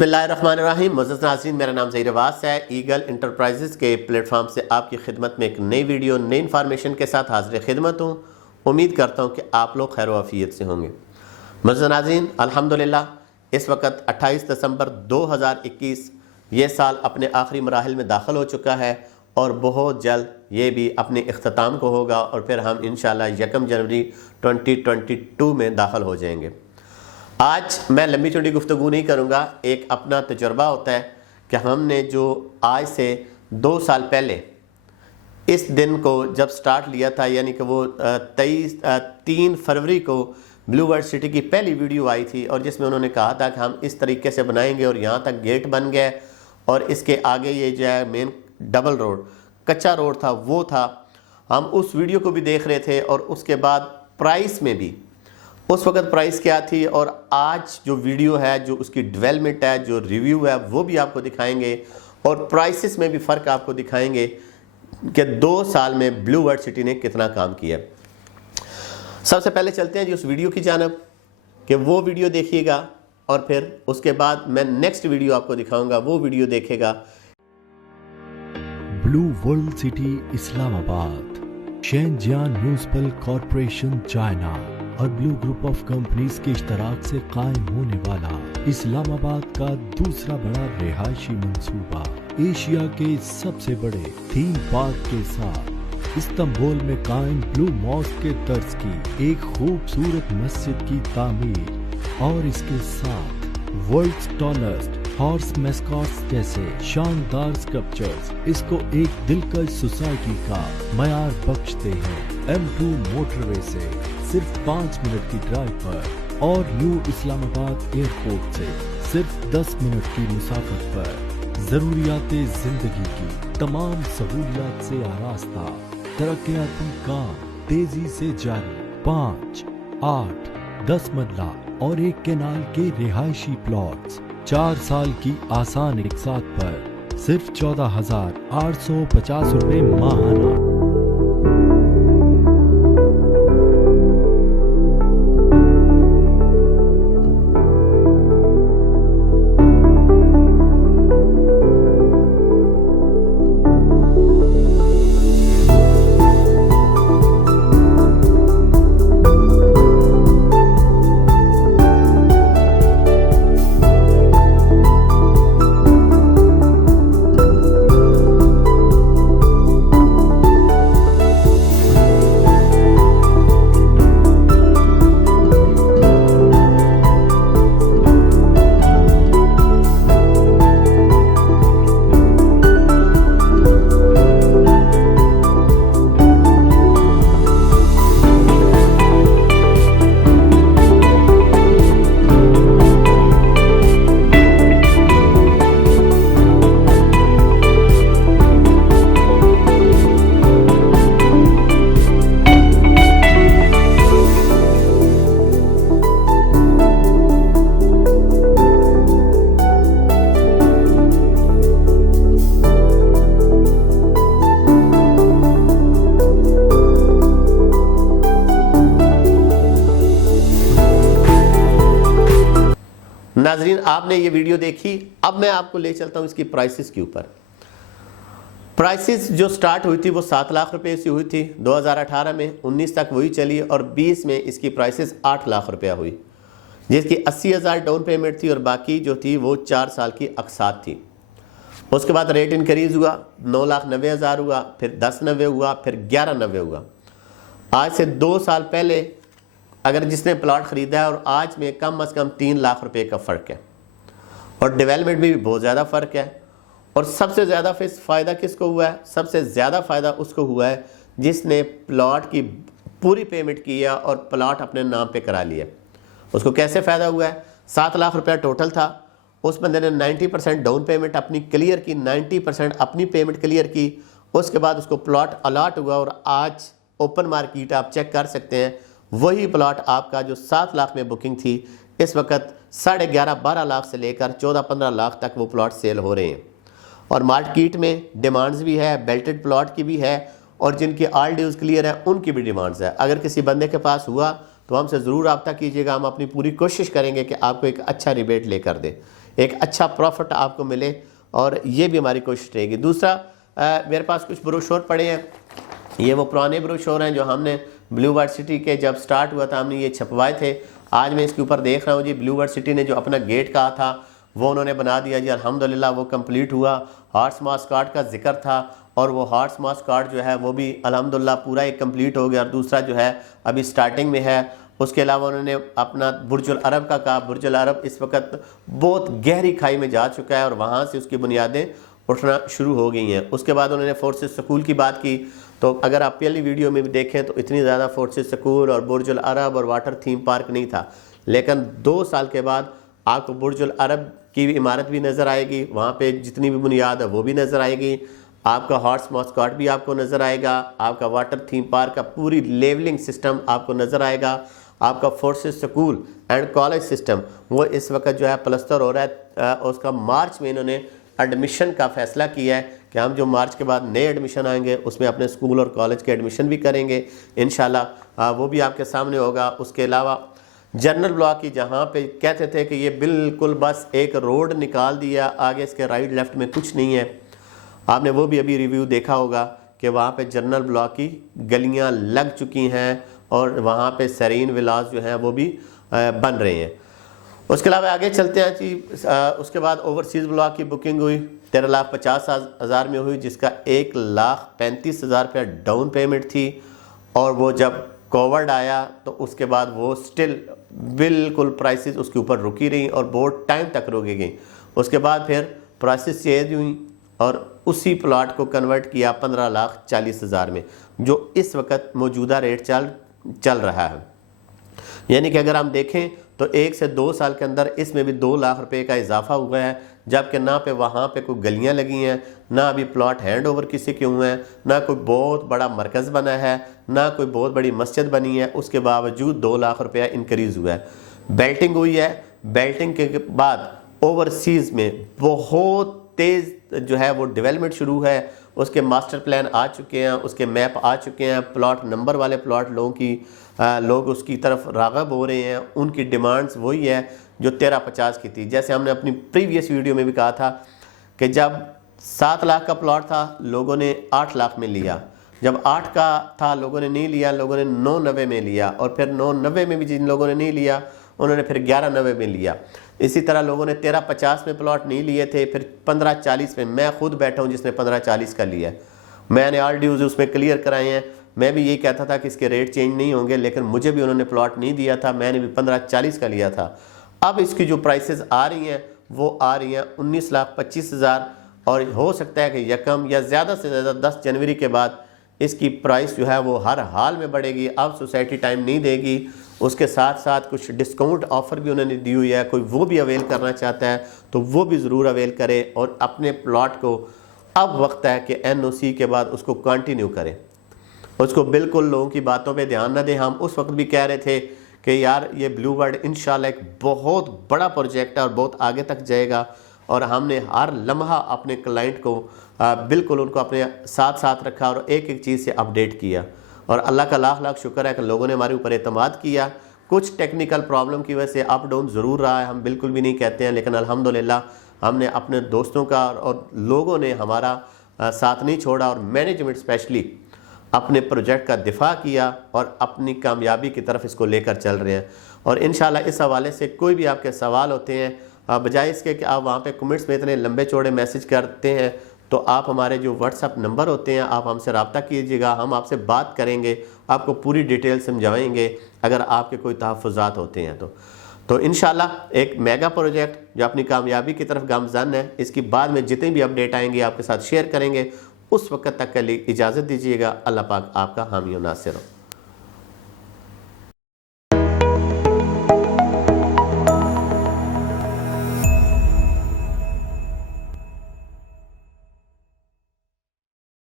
बिस्मिल्लाहिर्रहमानिर्रहीम। मुअज़्ज़ज़ नाज़रीन, मेरा नाम ज़हीर अब्बास है। ईगल इंटरप्राइजेज़ के प्लेटफॉर्म से आपकी खिदमत में एक नई वीडियो नई इन्फॉर्मेशन के साथ हाज़िर खिदमत हूँ। उम्मीद करता हूँ कि आप लोग खैर आफियत से होंगे। मुअज़्ज़ज़ नाज़रीन, अल्हम्दुलिल्लाह इस वक्त 28 दिसंबर 2021 ये साल अपने आखिरी मराहिल में दाखिल हो चुका है और बहुत जल्द ये भी अपने इख्तिताम को होगा और फिर हम इंशाअल्लाह 1 जनवरी 2022 में दाखिल हो जाएंगे। आज मैं लंबी चौड़ी गुफ्तगू नहीं करूँगा। एक अपना तजुर्बा होता है कि हमने जो आज से 2 साल पहले इस दिन को जब स्टार्ट लिया था, यानी कि वो 3 फरवरी को ब्लू वर्ल्ड सिटी की पहली वीडियो आई थी और जिसमें उन्होंने कहा था कि हम इस तरीके से बनाएंगे और यहाँ तक गेट बन गए और इसके आगे ये जो है मेन डबल रोड कच्चा रोड था वो था। हम उस वीडियो को भी देख रहे थे और उसके बाद प्राइस में भी उस वक्त प्राइस क्या थी और आज जो वीडियो है, जो उसकी डेवलपमेंट है, जो रिव्यू है, वो भी आपको दिखाएंगे और प्राइसेस में भी फ़र्क आपको दिखाएंगे कि 2 साल में ब्लू वर्ल्ड सिटी ने कितना काम किया। सबसे पहले चलते हैं जी उस वीडियो की जानब कि वो वीडियो देखिएगा और फिर उसके बाद मैं नेक्स्ट वीडियो आपको दिखाऊंगा, वो वीडियो देखेगा। Blue World City Islamabad, Shenzhen municipal corporation China और ब्लू ग्रुप ऑफ कंपनीज के इश्तराक से कायम होने वाला इस्लामाबाद का दूसरा बड़ा रिहायशी मंसूबा, एशिया के सबसे बड़े थीम पार्क के साथ इस्तांबुल में कायम ब्लू मॉस्क के तर्ज की एक खूबसूरत मस्जिद की तामीर और इसके साथ वर्ल्ड्स टॉलेस्ट हॉर्स मैस्कॉट्स जैसे शानदार स्कल्पचर्स इसको एक दिलकश सोसाइटी का मयार बख्शते हैं। M2 मोटरवे से सिर्फ 5 मिनट की ड्राइव पर और न्यू इस्लामाबाद एयरपोर्ट से सिर्फ 10 मिनट की मुसाफत पर जरूरियाते जिंदगी की तमाम सहूलियात से आरास्ता तरक्याती काम तेजी से जारी 5, 8, 10 मरला और एक केनाल के रिहायशी प्लॉट्स 4 साल की आसान इकसात पर सिर्फ 14,850 रुपए माहाना। नाजरीन, आपने ये वीडियो देखी। अब मैं आपको ले चलता हूँ इसकी प्राइसेस के ऊपर। प्राइसेस जो स्टार्ट हुई थी वो 7 लाख रुपए से हुई थी 2018 में, 19 तक वही चली और 20 में इसकी प्राइसेस 8 लाख रुपया हुई, जिसकी 80,000 डाउन पेमेंट थी और बाकी जो थी वो 4 साल की अक़सात थी। उसके बाद रेट इंक्रीज़ हुआ, 9,90,000 हुआ, फिर 10,90 हुआ, फिर 11,90 हुआ। आज से 2 साल पहले अगर जिसने प्लॉट ख़रीदा है और आज में कम से कम 3 लाख रुपए का फ़र्क है और डेवलपमेंट में भी बहुत ज़्यादा फ़र्क है। और सबसे ज़्यादा फ़ायदा किसको हुआ है? सबसे ज़्यादा फ़ायदा उसको हुआ है जिसने प्लॉट की पूरी पेमेंट की है और प्लॉट अपने नाम पे करा लिया। उसको कैसे फ़ायदा हुआ है? 7 लाख रुपया टोटल था, उस बंदे ने 90% डाउन पेमेंट अपनी क्लियर की, 90% अपनी पेमेंट क्लियर की। उसके बाद उसको प्लॉट अलॉट हुआ और आज ओपन मार्केट आप चेक कर सकते हैं, वही प्लॉट आपका जो 7 लाख में बुकिंग थी इस वक्त 11.5-12 लाख से लेकर 14-15 लाख तक वो प्लॉट सेल हो रहे हैं। और मार्केट में डिमांड्स भी है, बेल्टेड प्लॉट की भी है और जिनकी ऑल ड्यूज क्लियर है उनकी भी डिमांड्स है। अगर किसी बंदे के पास हुआ तो हमसे ज़रूर रब्ता कीजिएगा, हम अपनी पूरी कोशिश करेंगे कि आपको एक अच्छा रिबेट लेकर दें। एक अच्छा प्रॉफिट आपको मिले, और ये भी हमारी कोशिश रहेगी। दूसरा, मेरे पास कुछ ब्रोशोर पड़े हैं, ये वो पुराने ब्रोशोर हैं जो हमने ब्लू वर्ड सिटी के जब स्टार्ट हुआ था हमने ये छपवाए थे। आज मैं इसके ऊपर देख रहा हूँ जी, ब्लू वर्ड सिटी ने जो अपना गेट कहा था वो उन्होंने बना दिया जी, अल्हम्दुलिल्लाह वो कंप्लीट हुआ। हार्ट्स मार्क्स कार्ड का जिक्र था और वो हार्ट्स मार्क्स कार्ड जो है वो भी अल्हम्दुलिल्लाह पूरा एक कंप्लीट हो गया, और दूसरा जो है अभी स्टार्टिंग में है। उसके अलावा उन्होंने अपना बुर्जुल अरब का कहा। बुर्जुल अरब इस वक्त बहुत गहरी खाई में जा चुका है और वहाँ से उसकी बुनियादें उठना शुरू हो गई हैं। उसके बाद उन्होंने फोर्सेस स्कूल की बात की, तो अगर आप पहली वीडियो में भी देखें तो इतनी ज़्यादा फोर्सेस स्कूल और बुर्जुल अरब और वाटर थीम पार्क नहीं था, लेकिन 2 साल के बाद आपको बुर्जुल अरब की भी इमारत भी नज़र आएगी, वहाँ पे जितनी भी बुनियाद है वो भी नज़र आएगी, आपका हॉर्स मॉस्कॉट भी आपको नज़र आएगा, आपका वाटर थीम पार्क का पूरी लेवलिंग सिस्टम आपको नज़र आएगा, आपका forces school and college system वो इस वक्त जो है प्लस्तर हो रहा है। उसका मार्च में इन्होंने एडमिशन का फैसला किया है कि हम जो मार्च के बाद नए एडमिशन आएंगे उसमें अपने स्कूल और कॉलेज के एडमिशन भी करेंगे इंशाल्लाह, वो भी आपके सामने होगा। उसके अलावा जनरल ब्लॉक की जहाँ पे कहते थे कि ये बिल्कुल बस एक रोड निकाल दिया, आगे इसके राइट लेफ्ट में कुछ नहीं है, आपने वो भी अभी रिव्यू देखा होगा कि वहाँ पे जनरल ब्लॉक की गलियाँ लग चुकी हैं और वहाँ पे सरीन विलास जो हैं वो भी बन रहे हैं। उसके अलावा आगे चलते हैं जी। उसके बाद ओवरसीज़ ब्लॉक की बुकिंग हुई 13,50,000 में हुई, जिसका 1,35,000 रुपया डाउन पेमेंट थी, और वो जब कोविड आया तो उसके बाद वो स्टिल बिल्कुल प्राइसेस उसके ऊपर रुकी रही और बहुत टाइम तक रुकी गई। उसके बाद फिर प्राइसेस चेंज हुई और उसी प्लॉट को कन्वर्ट किया 15,40,000 में, जो इस वक्त मौजूदा रेट चल रहा है। यानी कि अगर हम देखें तो 1 से 2 साल के अंदर इसमें भी 2 लाख रुपए का इजाफा हुआ है, जबकि ना पे वहाँ पे कोई गलियाँ लगी हैं, ना अभी प्लॉट हैंड ओवर किसी के हुए हैं, ना कोई बहुत बड़ा मरकज़ बना है, ना कोई बहुत बड़ी मस्जिद बनी है, उसके बावजूद 2 लाख रुपया इंक्रीज़ हुआ है। बेल्टिंग हुई है, बेल्टिंग के बाद ओवरसीज़ में बहुत तेज़ जो है वो डेवलपमेंट शुरू है, उसके मास्टर प्लान आ चुके हैं, उसके मैप आ चुके हैं, प्लॉट नंबर वाले प्लॉट लोग उसकी तरफ राग़ब हो रहे हैं। उनकी डिमांड्स वही है जो 1350 की थी। जैसे हमने अपनी प्रीवियस वीडियो में भी कहा था कि जब 7 लाख का प्लॉट था लोगों ने 8 लाख में लिया, जब 8 का था लोगों ने नहीं लिया, लोगों ने 990 में लिया, और फिर 990 में भी जिन लोगों ने नहीं लिया उन्होंने फिर 1190 में लिया। इसी तरह लोगों ने 1350 में प्लॉट नहीं लिए थे, फिर 1540 में। मैं खुद बैठा हूँ जिसने 1540 का लिया है, मैंने ऑल ड्यूज उसमें क्लियर कराए हैं। मैं भी यही कहता था कि इसके रेट चेंज नहीं होंगे, लेकिन मुझे भी उन्होंने प्लॉट नहीं दिया था, मैंने भी 1540 का लिया था। अब इसकी जो प्राइसेस आ रही हैं वो आ रही हैं 19,25,000, और हो सकता है कि यकम या ज़्यादा से ज़्यादा 10 जनवरी के बाद इसकी प्राइस जो है वो हर हाल में बढ़ेगी। अब सोसाइटी टाइम नहीं देगी, उसके साथ साथ कुछ डिस्काउंट ऑफ़र भी उन्होंने दी हुई है, कोई वो भी अवेल करना चाहता है तो वो भी ज़रूर अवेल करे और अपने प्लॉट को अब वक्त है कि NOC के बाद उसको कंटिन्यू करें, उसको बिल्कुल लोगों की बातों पे ध्यान न दें। हम उस वक्त भी कह रहे थे कि यार ये ब्लू वर्ड इंशाल्लाह एक बहुत बड़ा प्रोजेक्ट है और बहुत आगे तक जाएगा, और हमने हर लम्हा अपने क्लाइंट को बिल्कुल उनको अपने साथ साथ रखा और एक एक चीज़ से अपडेट किया, और अल्लाह का लाख लाख शुक्र है कि लोगों ने हमारे ऊपर एतमाद किया। कुछ टेक्निकल प्रॉब्लम की वजह से अप डाउन ज़रूर रहा है, हम बिल्कुल भी नहीं कहते हैं, लेकिन अल्हम्दुलिल्लाह हमने अपने दोस्तों का और लोगों ने हमारा साथ नहीं छोड़ा, और मैनेजमेंट स्पेशली अपने प्रोजेक्ट का दिफा किया और अपनी कामयाबी की तरफ इसको लेकर चल रहे हैं। और इंशाल्लाह इस हवाले से कोई भी आपके सवाल होते हैं, बजाय इसके कि आप वहाँ पे कमेंट्स में इतने लंबे चौड़े मैसेज करते हैं, तो आप हमारे जो व्हाट्सअप नंबर होते हैं आप हमसे रब्ता कीजिएगा, हम आपसे बात करेंगे, आपको पूरी डिटेल समझाएंगे अगर आपके कोई तहफ़्फ़ुज़ात होते हैं तो इंशाल्लाह एक मेगा प्रोजेक्ट जो अपनी कामयाबी की तरफ गामज़न है, इसकी बाद में जितनी भी अपडेट आएंगी आपके साथ शेयर करेंगे। उस वक्त तक के लिए इजाज़त दीजिएगा। अल्लाह पाक आपका हामी और नासिर हो।